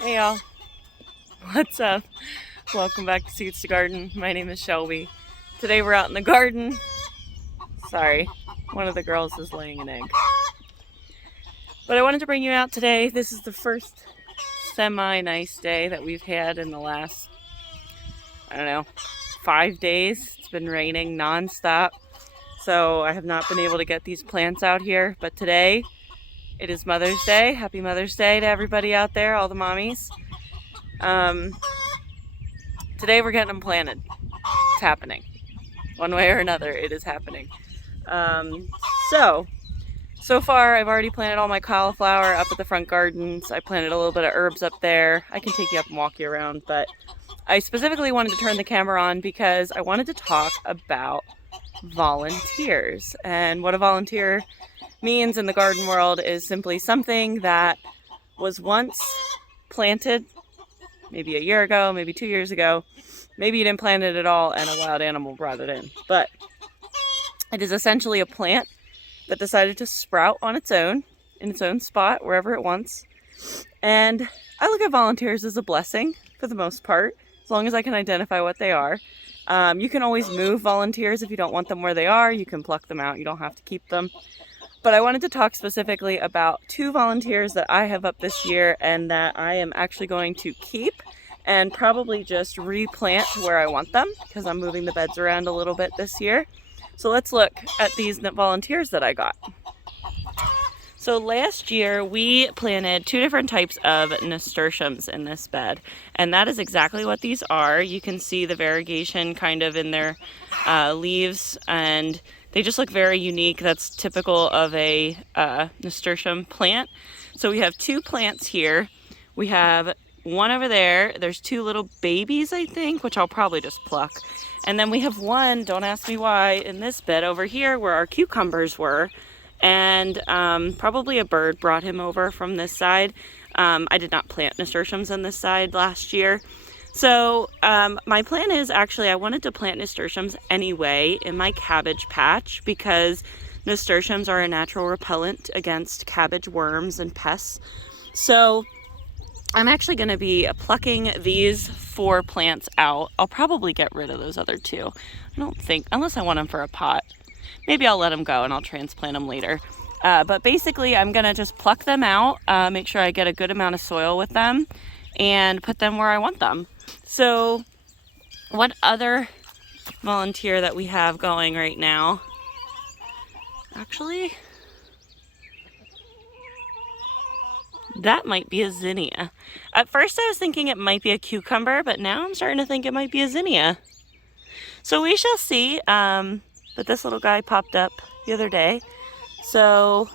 Hey y'all, what's up? Welcome back to Seeds to Garden. My name is Shelby. Today we're out in the garden. Sorry, one of the girls is laying an egg. But I wanted to bring you out today. This is the first semi-nice day that we've had in the last, 5 days. It's been raining non-stop. So I have not been able to get these plants out here. But today, it is Mother's Day. Happy Mother's Day to everybody out there, all the mommies. Today we're getting them planted. It's happening. One way or another, it is happening. So far I've already planted all my cauliflower up at the front gardens. I planted a little bit of herbs up there. I can take you up and walk you around, but I specifically wanted to turn the camera on because I wanted to talk about volunteers. And what a volunteer means in the garden world is simply something that was once planted maybe a year ago, maybe 2 years ago. Maybe you didn't plant it at all and a wild animal brought it in. But it is essentially a plant that decided to sprout on its own, in its own spot, wherever it wants. And I look at volunteers as a blessing for the most part, as long as I can identify what they are. You can always move volunteers if you don't want them where they are. You can pluck them out. You don't have to keep them. But I wanted to talk specifically about 2 volunteers that I have up this year and that I am actually going to keep and probably just replant to where I want them because I'm moving the beds around a little bit this year. So let's look at these volunteers that I got. So last year we planted 2 different types of nasturtiums in this bed, and that is exactly what these are. You can see the variegation kind of in their leaves, and they just look very unique. That's typical of a nasturtium plant. So we have 2 plants here. We have one over there. There's 2 little babies, I think, which I'll probably just pluck. And then we have one, don't ask me why, in this bed over here where our cucumbers were. And probably a bird brought him over from this side. I did not plant nasturtiums on this side last year. So my plan is actually I wanted to plant nasturtiums anyway in my cabbage patch because nasturtiums are a natural repellent against cabbage worms and pests. So I'm actually going to be plucking these 4 plants out. I'll probably get rid of those other 2. I don't think, unless I want them for a pot. Maybe I'll let them go and I'll transplant them later. But basically I'm going to just pluck them out, make sure I get a good amount of soil with them, and put them where I want them. So what other volunteer that we have going right now? Actually, that might be a zinnia. At first I was thinking it might be a cucumber, but now I'm starting to think it might be a zinnia. So we shall see. But this little guy popped up the other day. So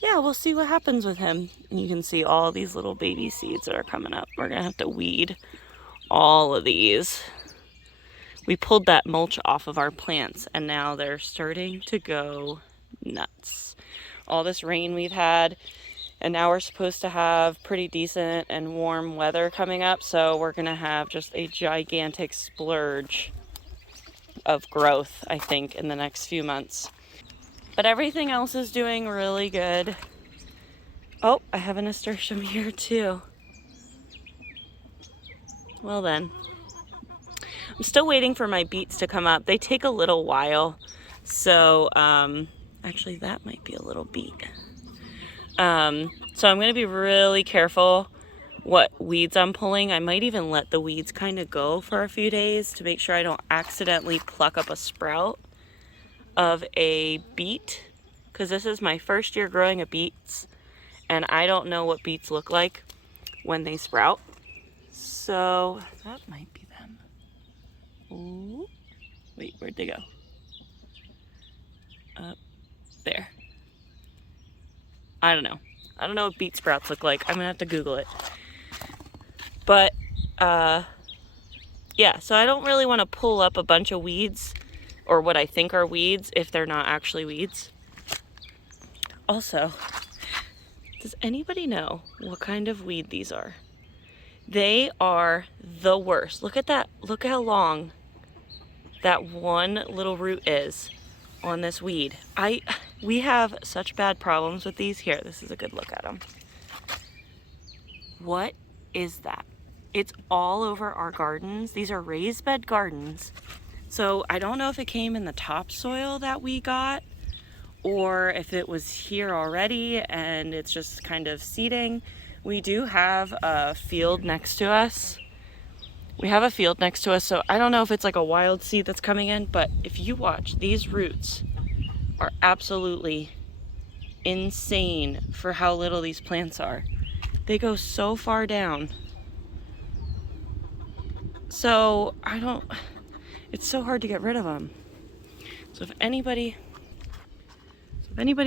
yeah, we'll see what happens with him. And you can see all these little baby seeds that are coming up. We're gonna have to weed all of these. We pulled that mulch off of our plants and now they're starting to go nuts. All this rain we've had, and now we're supposed to have pretty decent and warm weather coming up, so we're gonna have just a gigantic splurge of growth, I think, in the next few months. But everything else is doing really good. Oh, I have a nasturtium here too. Well then. I'm still waiting for my beets to come up. They take a little while. So, actually that might be a little beet. So I'm going to be really careful what weeds I'm pulling. I might even let the weeds kind of go for a few days to make sure I don't accidentally pluck up a sprout of a beet, because this is my first year growing a beets and I don't know what beets look like when they sprout. So that might be them. Ooh. Wait, where'd they go? Up there. I don't know. I don't know what beet sprouts look like. I'm gonna have to Google it. But, yeah, so I don't really want to pull up a bunch of weeds, or what I think are weeds, if they're not actually weeds. Also, does anybody know what kind of weed these are? They are the worst. Look at that. Look how long that one little root is on this weed. We have such bad problems with these. Here, this is a good look at them. What is that? It's all over our gardens. These are raised bed gardens. So I don't know if it came in the topsoil that we got or if it was here already and it's just kind of seeding. We do have a field next to us. So I don't know if it's like a wild seed that's coming in, but if you watch, these roots are absolutely insane for how little these plants are. They go so far down. So it's so hard to get rid of them. So if anybody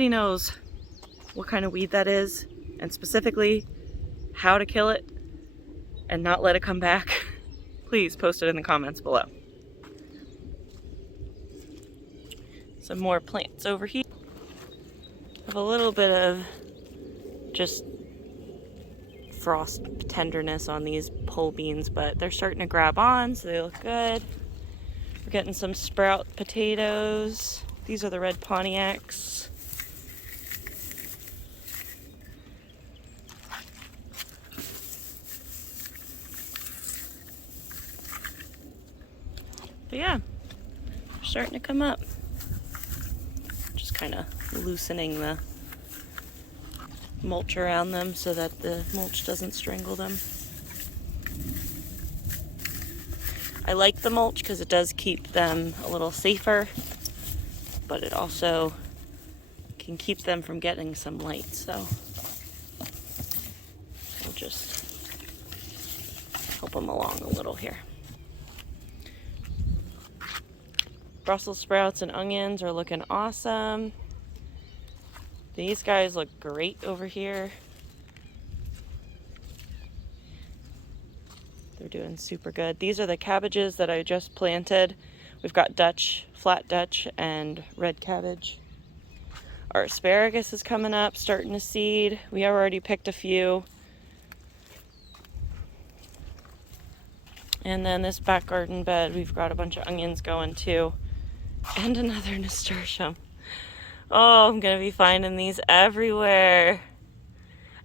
knows what kind of weed that is, and specifically how to kill it and not let it come back, please post it in the comments below. Some more plants over here. Have a little bit of just frost tenderness on these pole beans, but they're starting to grab on, so they look good. We're getting some sprout potatoes. These are the red Pontiacs. But yeah, they're starting to come up. Just kind of loosening the mulch around them so that the mulch doesn't strangle them. I like the mulch because it does keep them a little safer, but it also can keep them from getting some light, so we'll just help them along a little here. Brussels sprouts and onions are looking awesome. These guys look great over here. They're doing super good. These are the cabbages that I just planted. We've got Dutch, flat Dutch, and red cabbage. Our asparagus is coming up, starting to seed. We have already picked a few. And then this back garden bed, we've got a bunch of onions going too. And another nasturtium. Oh, I'm gonna be finding these everywhere.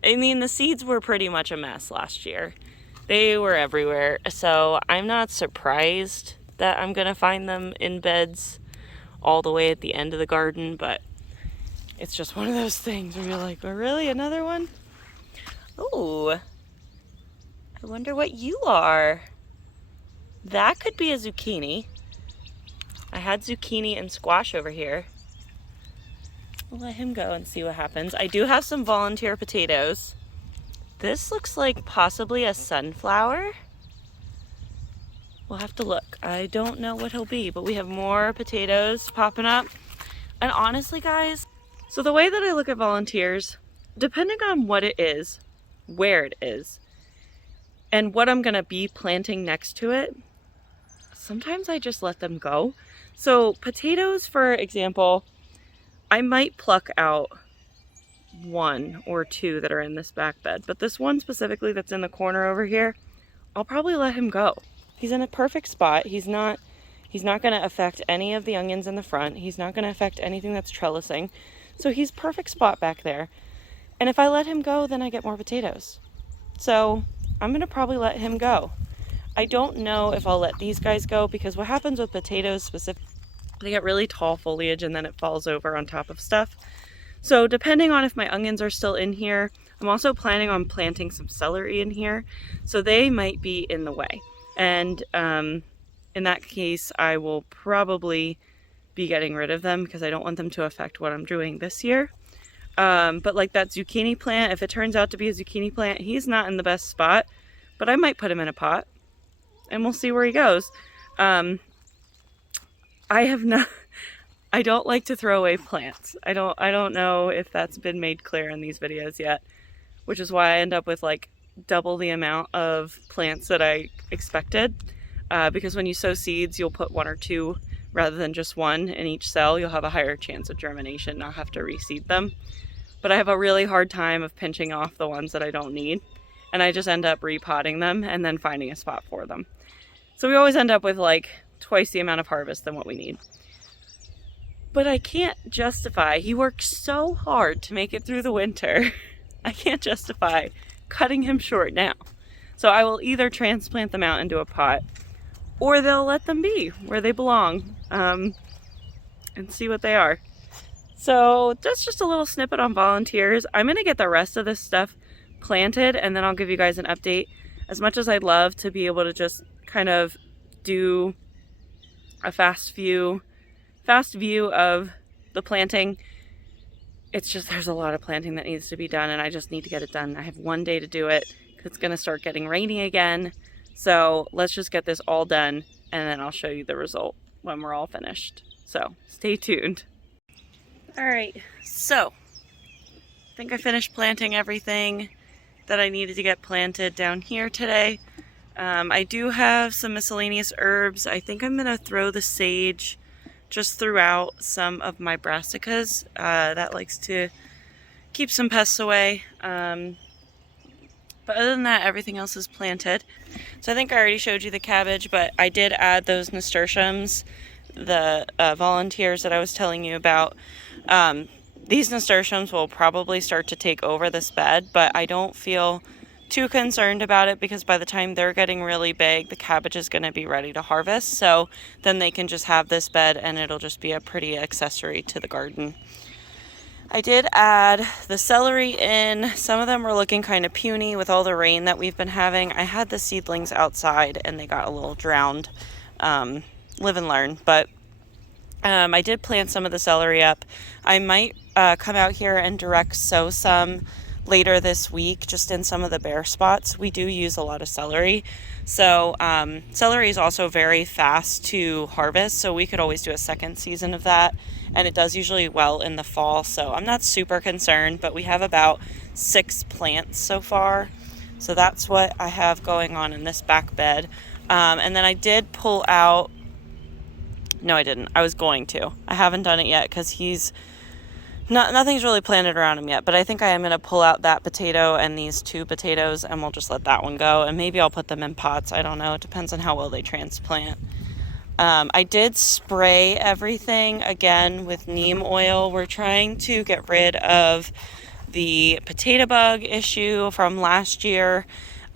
I mean, the seeds were pretty much a mess last year. They were everywhere, so I'm not surprised that I'm gonna find them in beds all the way at the end of the garden, but it's just one of those things where you're like, oh, really, another one? Oh, I wonder what you are. That could be a zucchini. I had zucchini and squash over here. We'll let him go and see what happens. I do have some volunteer potatoes. This looks like possibly a sunflower. We'll have to look. I don't know what he'll be, but we have more potatoes popping up. And honestly, guys, so the way that I look at volunteers, depending on what it is, where it is, and what I'm gonna be planting next to it, sometimes I just let them go. So potatoes, for example, I might pluck out one or two that are in this back bed, but this one specifically that's in the corner over here, I'll probably let him go. He's in a perfect spot. He's not going to affect any of the onions in the front. He's not going to affect anything that's trellising. So he's perfect spot back there. And if I let him go, then I get more potatoes. So I'm going to probably let him go. I don't know if I'll let these guys go, because what happens with potatoes specifically, they get really tall foliage and then it falls over on top of stuff. So depending on if my onions are still in here, I'm also planning on planting some celery in here. So they might be in the way. And in that case, I will probably be getting rid of them because I don't want them to affect what I'm doing this year. But like that zucchini plant, if it turns out to be a zucchini plant, he's not in the best spot, but I might put him in a pot and we'll see where he goes. I don't like to throw away plants. I don't know if that's been made clear in these videos yet, which is why I end up with like double the amount of plants that I expected. Because when you sow seeds, you'll put one or two rather than just one in each cell. You'll have a higher chance of germination, not have to reseed them. But I have a really hard time of pinching off the ones that I don't need, and I just end up repotting them and then finding a spot for them. So we always end up with like twice the amount of harvest than what we need. But I can't justify, he worked so hard to make it through the winter. I can't justify cutting him short now. So I will either transplant them out into a pot, or they'll let them be where they belong, and see what they are. So that's just a little snippet on volunteers. I'm gonna get the rest of this stuff planted, and then I'll give you guys an update. As much as I'd love to be able to just kind of do a fast view of the planting, it's just there's a lot of planting that needs to be done, and I just need to get it done. I have one day to do it because it's gonna start getting rainy again. So let's just get this all done, and then I'll show you the result when we're all finished. So stay tuned. All right, so I think I finished planting everything that I needed to get planted down here today. I do have some miscellaneous herbs. I think I'm gonna throw the sage just throughout some of my brassicas. That likes to keep some pests away. But other than that, everything else is planted. So I think I already showed you the cabbage, but I did add those nasturtiums, the volunteers that I was telling you about. These nasturtiums will probably start to take over this bed, but I don't feel too concerned about it because by the time they're getting really big, the cabbage is going to be ready to harvest. So then they can just have this bed and it'll just be a pretty accessory to the garden. I did add the celery in. Some of them were looking kind of puny with all the rain that we've been having. I had the seedlings outside and they got a little drowned. Live and learn. But I did plant some of the celery up. I might come out here and direct sow some later this week just in some of the bare spots. We do use a lot of celery. So celery is also very fast to harvest, so we could always do a second season of that, and it does usually well in the fall, so I'm not super concerned, but we have about 6 plants so far. So that's what I have going on in this back bed. And then I did pull out, no I didn't, I was going to. I haven't done it yet because nothing's really planted around him yet, but I think I am going to pull out that potato and these 2 potatoes, and we'll just let that one go, and maybe I'll put them in pots. I don't know. It depends on how well they transplant. I did spray everything again with neem oil. We're trying to get rid of the potato bug issue from last year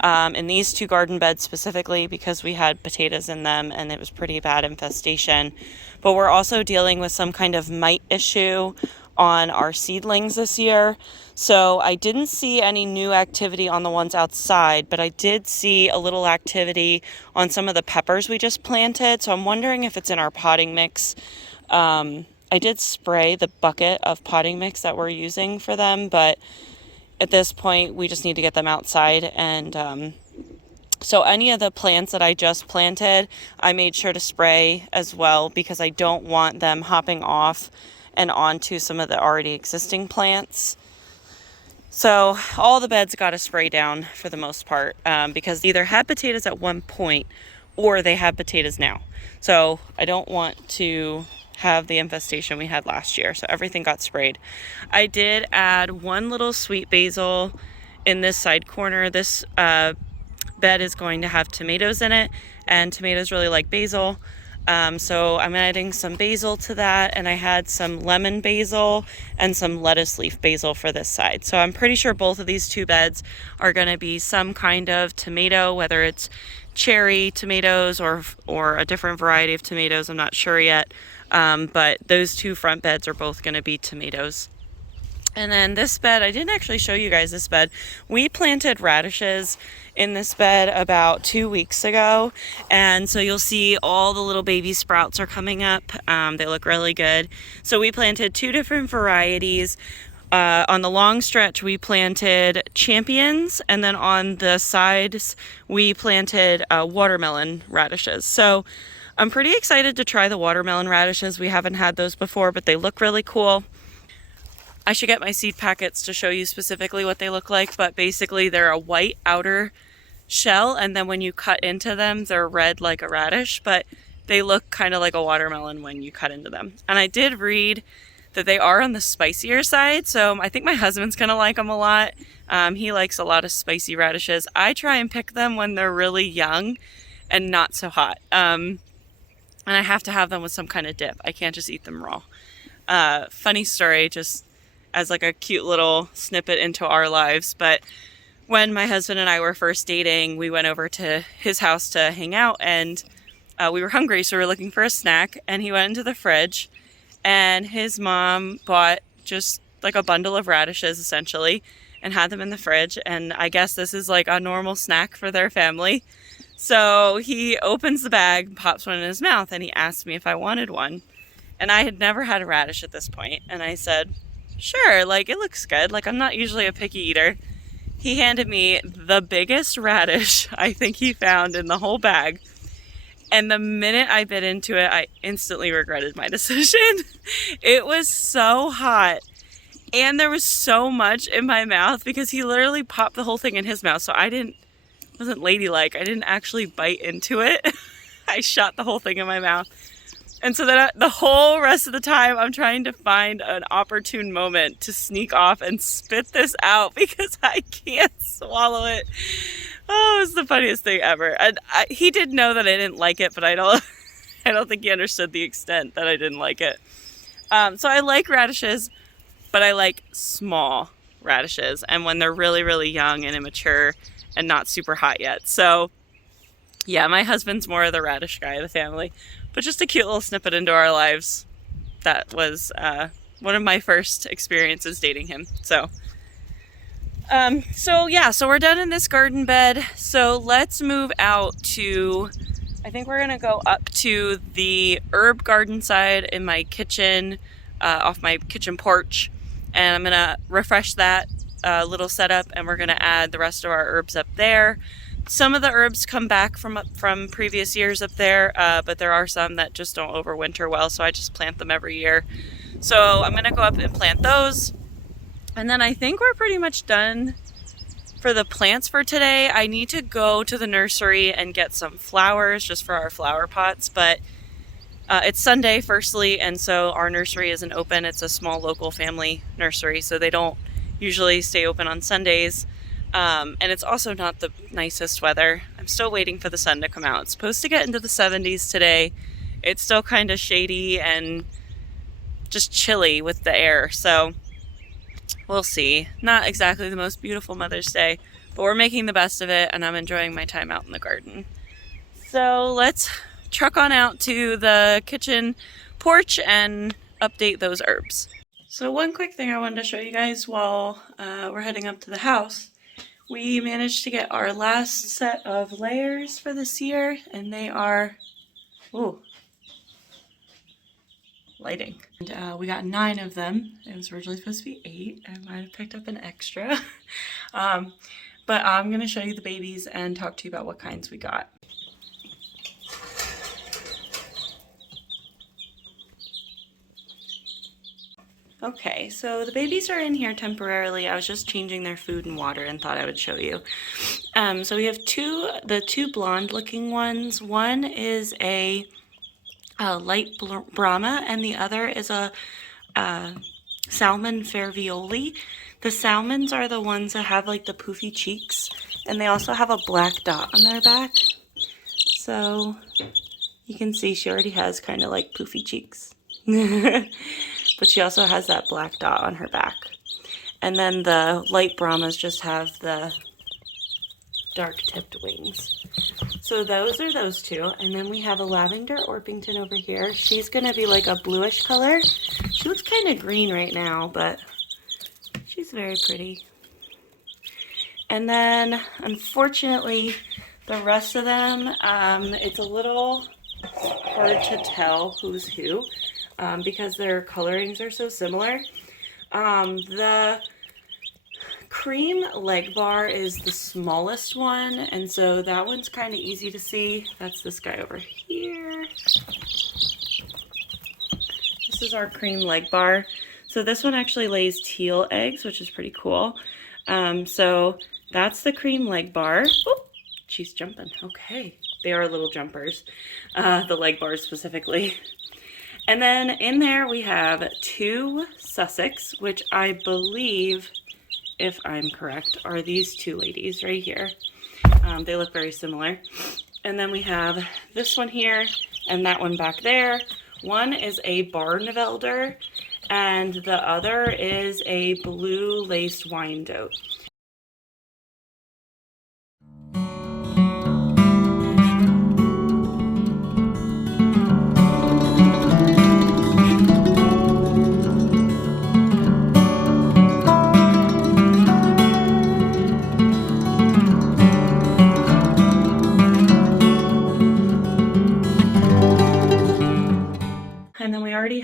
in these 2 garden beds specifically because we had potatoes in them and it was pretty bad infestation. But we're also dealing with some kind of mite issue on our seedlings this year. So I didn't see any new activity on the ones outside, but I did see a little activity on some of the peppers we just planted. So I'm wondering if it's in our potting mix. I did spray the bucket of potting mix that we're using for them, but at this point we just need to get them outside. And so any of the plants that I just planted, I made sure to spray as well because I don't want them hopping off and onto some of the already existing plants. So all the beds got a spray down for the most part because they either had potatoes at one point or they have potatoes now. So I don't want to have the infestation we had last year. So everything got sprayed. I did add 1 little sweet basil in this side corner. This bed is going to have tomatoes in it, and tomatoes really like basil. So I'm adding some basil to that, and I had some lemon basil and some lettuce leaf basil for this side. So I'm pretty sure both of these 2 beds are going to be some kind of tomato, whether it's cherry tomatoes or a different variety of tomatoes. I'm not sure yet, but those 2 front beds are both going to be tomatoes. And then this bed, I didn't actually show you guys this bed. We planted radishes in this bed about 2 weeks ago. And so you'll see all the little baby sprouts are coming up. They look really good. So we planted 2 different varieties. On the long stretch, we planted champions. And then on the sides, we planted watermelon radishes. So I'm pretty excited to try the watermelon radishes. We haven't had those before, but they look really cool. I should get my seed packets to show you specifically what they look like, but basically they're a white outer shell, and then when you cut into them, they're red like a radish, but they look kind of like a watermelon when you cut into them. And I did read that they are on the spicier side, so I think my husband's gonna like them a lot. He likes a lot of spicy radishes. I try and pick them when they're really young and not so hot. And I have to have them with some kind of dip. I can't just eat them raw. Funny story, just as like a cute little snippet into our lives, but when my husband and I were first dating, we went over to his house to hang out, and we were hungry, so we were looking for a snack, and he went into the fridge, and his mom bought just like a bundle of radishes essentially and had them in the fridge, and I guess this is like a normal snack for their family. So he opens the bag, pops one in his mouth, and he asked me if I wanted one. And I had never had a radish at this point, and I said, sure, like it looks good. Like I'm not usually a picky eater. He handed me the biggest radish I think he found in the whole bag. And the minute I bit into it, I instantly regretted my decision. It was so hot. And there was so much in my mouth because he literally popped the whole thing in his mouth. So wasn't ladylike. I didn't actually bite into it. I shot the whole thing in my mouth. And so then the whole rest of the time, I'm trying to find an opportune moment to sneak off and spit this out because I can't swallow it. Oh, it's the funniest thing ever. And he did know that I didn't like it, but I don't think he understood the extent that I didn't like it. So I like radishes, but I like small radishes, and when they're really, really young and immature and not super hot yet. So yeah, my husband's more of the radish guy of the family. But just a cute little snippet into our lives. That was one of my first experiences dating him. So so we're done in this garden bed. So let's move out to, I think we're gonna go up to the herb garden side in my kitchen, off my kitchen porch. And I'm gonna refresh that little setup, and we're gonna add the rest of our herbs up there. Some of the herbs come back from previous years up there, but there are some that just don't overwinter well, so I just plant them every year. So I'm going to go up and plant those. And then I think we're pretty much done for the plants for today. I need to go to the nursery and get some flowers just for our flower pots, but it's Sunday, firstly, and so our nursery isn't open. It's a small local family nursery, so they don't usually stay open on Sundays. And it's also not the nicest weather. I'm still waiting for the sun to come out. It's supposed to get into the 70s today. It's still kind of shady and just chilly with the air. So we'll see. Not exactly the most beautiful Mother's Day, but we're making the best of it, and I'm enjoying my time out in the garden. So let's truck on out to the kitchen porch and update those herbs. So one quick thing I wanted to show you guys while we're heading up to the house. We managed to get our last set of layers for this year, and they are, ooh, lighting. And we got 9 of them. It was originally supposed to be 8. I might have picked up an extra. But I'm going to show you the babies and talk to you about what kinds we got. Okay, so the babies are in here temporarily. I was just changing their food and water and thought I would show you. So we have the two blonde looking ones. One is a light Brahma, and the other is a salmon Fervioli. The salmons are the ones that have like the poofy cheeks, and they also have a black dot on their back. So you can see she already has kind of like poofy cheeks. But she also has that black dot on her back. And then the light Brahmas just have the dark tipped wings. So those are those two. And then we have a lavender Orpington over here. She's going to be like a bluish color. She looks kind of green right now, but she's very pretty. And then, unfortunately, the rest of them, it's a little hard to tell who's who. Because their colorings are so similar. The cream leg bar is the smallest one, and so that one's kind of easy to see. That's this guy over here. This is our cream leg bar. So this one actually lays teal eggs, which is pretty cool. So that's the cream leg bar. Oh, she's jumping. Okay. They are little jumpers, the leg bars specifically. And then in there we have 2 Sussex, which I believe, if I'm correct, are these 2 ladies right here. They look very similar. And then we have this one here and that one back there. One is a Barnevelder and the other is a blue laced Wyandotte.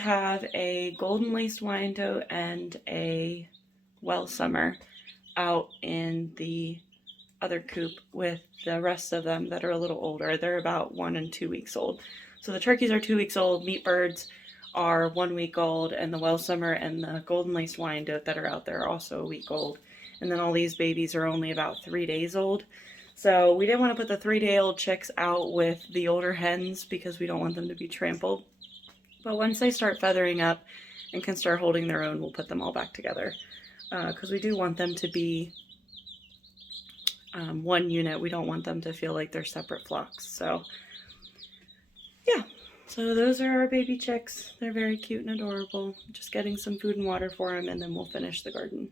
have a golden laced Wyandotte and a Welsummer out in the other coop with the rest of them that are a little older. They're about 1 and 2 weeks old. So the turkeys are 2 weeks old, meat birds are 1 week old, and the Welsummer and the golden laced Wyandotte that are out there are also a week old. And then all these babies are only about 3 days old. So we didn't want to put the 3-day-old chicks out with the older hens because we don't want them to be trampled. But once they start feathering up and can start holding their own, we'll put them all back together. Because we do want them to be one unit. We don't want them to feel like they're separate flocks. So yeah, so those are our baby chicks. They're very cute and adorable. Just getting some food and water for them, and then we'll finish the garden.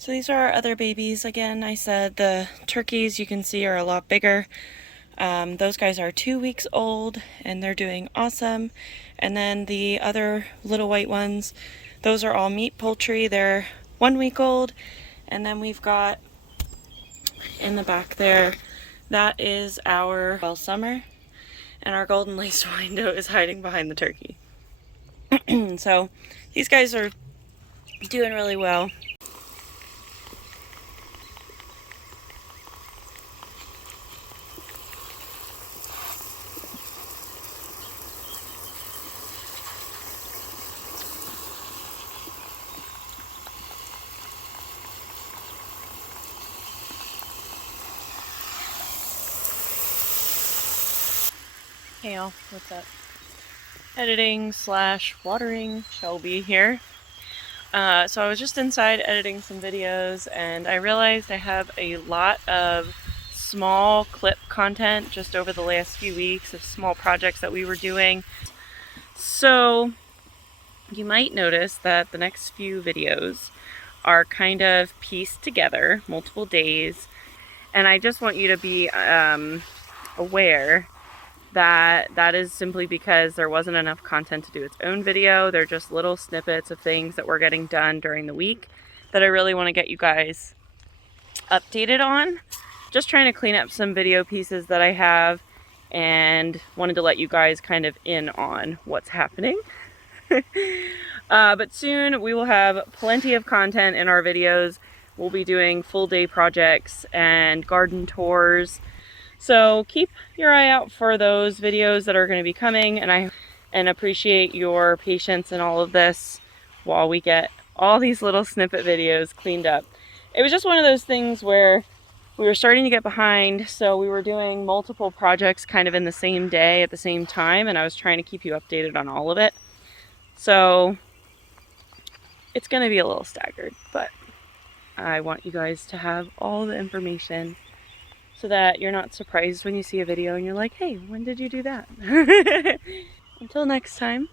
So these are our other babies. Again, I said the turkeys you can see are a lot bigger. Those guys are 2 weeks old and they're doing awesome. And then the other little white ones, those are all meat poultry. They're 1 week old. And then we've got in the back there, that is our Welsummer. And our golden laced Wyandotte is hiding behind the turkey. So these guys are doing really well. Hey y'all, what's up? Editing / watering Shelby here. So I was just inside editing some videos and I realized I have a lot of small clip content just over the last few weeks of small projects that we were doing. So you might notice that the next few videos are kind of pieced together, multiple days, and I just want you to be aware that that is simply because there wasn't enough content to do its own video. They're just little snippets of things that we're getting done during the week that I really want to get you guys updated on. Just trying to clean up some video pieces that I have and wanted to let you guys kind of in on what's happening. But soon we will have plenty of content in our videos. We'll be doing full day projects and garden tours. So keep your eye out for those videos that are going to be coming, and I appreciate your patience in all of this while we get all these little snippet videos cleaned up. It was just one of those things where we were starting to get behind, so we were doing multiple projects kind of in the same day at the same time, and I was trying to keep you updated on all of it. So it's going to be a little staggered, but I want you guys to have all the information so that you're not surprised when you see a video and you're like, hey, when did you do that? Until next time.